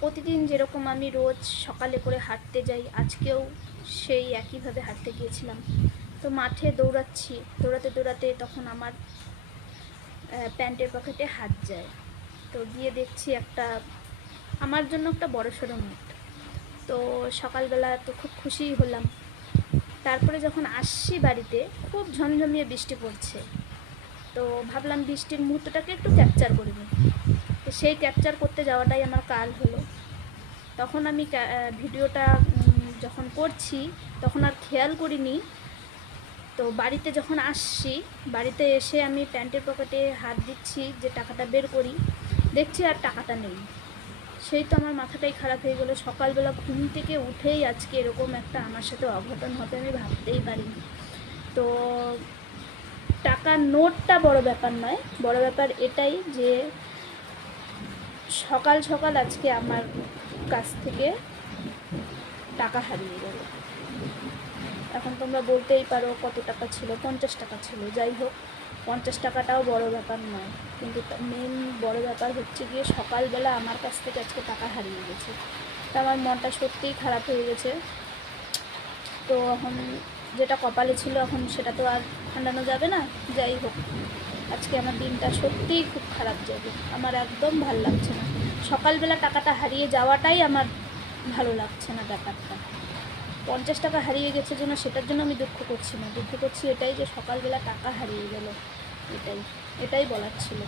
প্রতিদিন যেরকম আমি রোজ সকালে করে হাঁটতে যাই, আজকেও সেই একইভাবে হাঁটতে গিয়েছিলাম। তো মাঠে দৌড়াচ্ছি, দৌড়াতে দৌড়াতে তখন আমার প্যান্টের পকেটে হাত যায়। তো গিয়ে দেখছি একটা আমার জন্য একটা বড়সড় নোট। তো সকালবেলা তো খুব খুশিই হলাম। তারপরে যখন আসছি বাড়িতে, খুব ঝমঝমিয়ে বৃষ্টি পড়ছে। তো ভাবলাম বৃষ্টির মুহূর্তটাকে একটু ক্যাপচার করে নিই। তো সেই ক্যাপচার করতে যাওয়াটাই আমার কাল হলো। তখন আমি ভিডিওটা যখন করছি তখন আর খেয়াল করিনি। তো বাড়িতে যখন আসছি, বাড়িতে এসে আমি প্যান্টের পকেটে হাত দিচ্ছি যে টাকাটা বের করি, দেখছি আর টাকাটা নেই। সেই তো আমার মাথাটাই খারাপ হয়ে গেলো। সকালবেলা ঘুম থেকে উঠেই আজকে এরকম একটা আমার সাথে অঘটন হবে আমি ভাবতেই পারিনি। তো টাকার নোটটা বড় ব্যাপার নয়, বড় ব্যাপার এটাই যে সকাল সকাল আজকে আমার কাছ থেকে টাকা হারিয়ে গেল। এখন তোমরা বলতেই পারো কত টাকা ছিল, 50 টাকা ছিল। যাই হোক, 50 টাকাটাও বড় ব্যাপার নয়, কিন্তু মেন বড় ব্যাপার হচ্ছে গিয়ে সকালবেলা আমার কাছ থেকে আজকে টাকা হারিয়ে গেছে। তা আমার মনটা সত্যিই খারাপ হয়ে গেছে। তো এখন যেটা কপালে ছিল এখন সেটা তো আর ঠান্ডানো যাবে না। যাই হোক, আজকে আমার দিনটা সত্যিই খুব খারাপ যাবে। আমার একদম ভালো লাগছে না, সকালবেলা টাকাটা হারিয়ে যাওয়াটাই আমার ভালো লাগছে না ব্যাপারটা। 50 টাকা হারিয়ে গেছে জন্য সেটার জন্য আমি দুঃখ করছি না, দুঃখ করছি এটাই যে সকালবেলা টাকা হারিয়ে গেল। এটাই বলার ছিল।